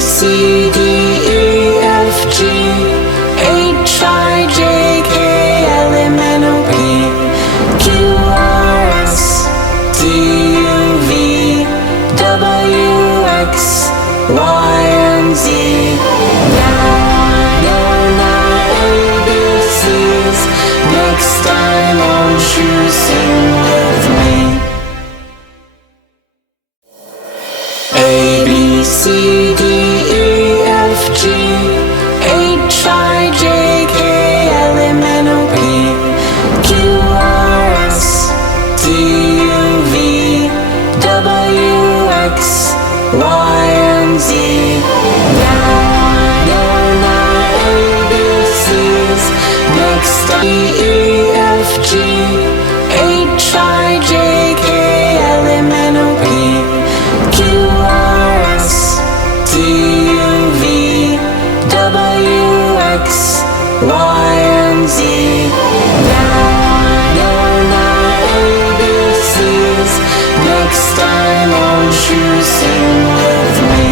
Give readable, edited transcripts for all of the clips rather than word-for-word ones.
C, D, E, F, G, H, I, J, K, L, M, N, O, P, Q, R, S, T, U, V, W, X, Y, and Z. Now I know my ABCs. Next time won't you sing with me? A, B, C, D, E, F, G, H, I, J, K, L, M, N, O, P, Q, R, S, T, U, V, W, X, Y, and Z. Now I know my ABCs. Next time E, F, G, H, I, J, K, L, M, N, O, P, Q, R, S, T, U, V, W, X, Y, and Z. Now I know my ABCs. Next time won't you sing with me?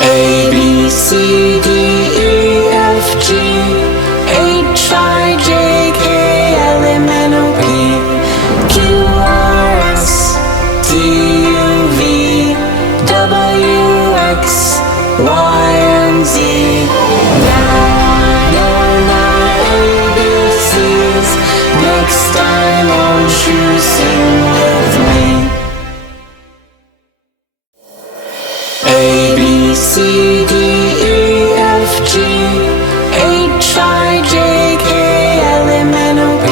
A, B, C, D, E, F, G, H, I, J, K, L, M, N, O, P, Q, R, S, T, U, V, W, X, Y, and Z. Now I know my ABCs. Next time won't you sing with me? A, B, C, D, E, F, G, H, I, J, K, L, M, N, O, P,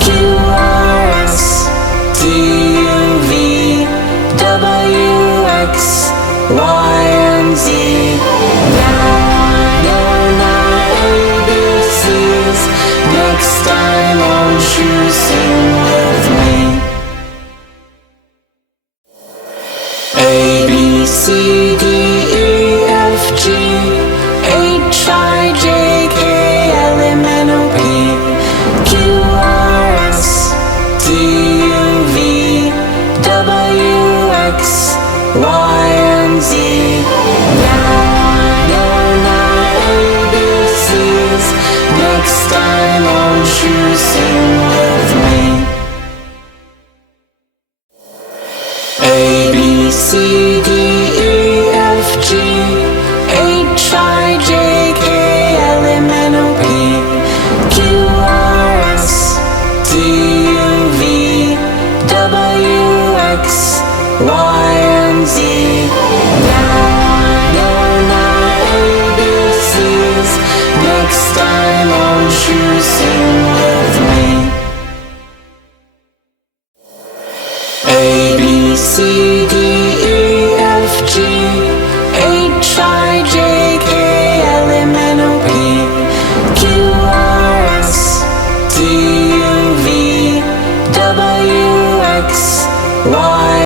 Q, R, S, T, U, V, W, X, Y, and Z. Now I know my ABCs. Next time won't you sing with me? A, B, C, D, E, F, G, H, I, J, K, L, M, N, O, P, Q, R, S, T, U, V, W, X, Y, and Z. Now I know my ABCs. Next time won't you sing with me? 'C'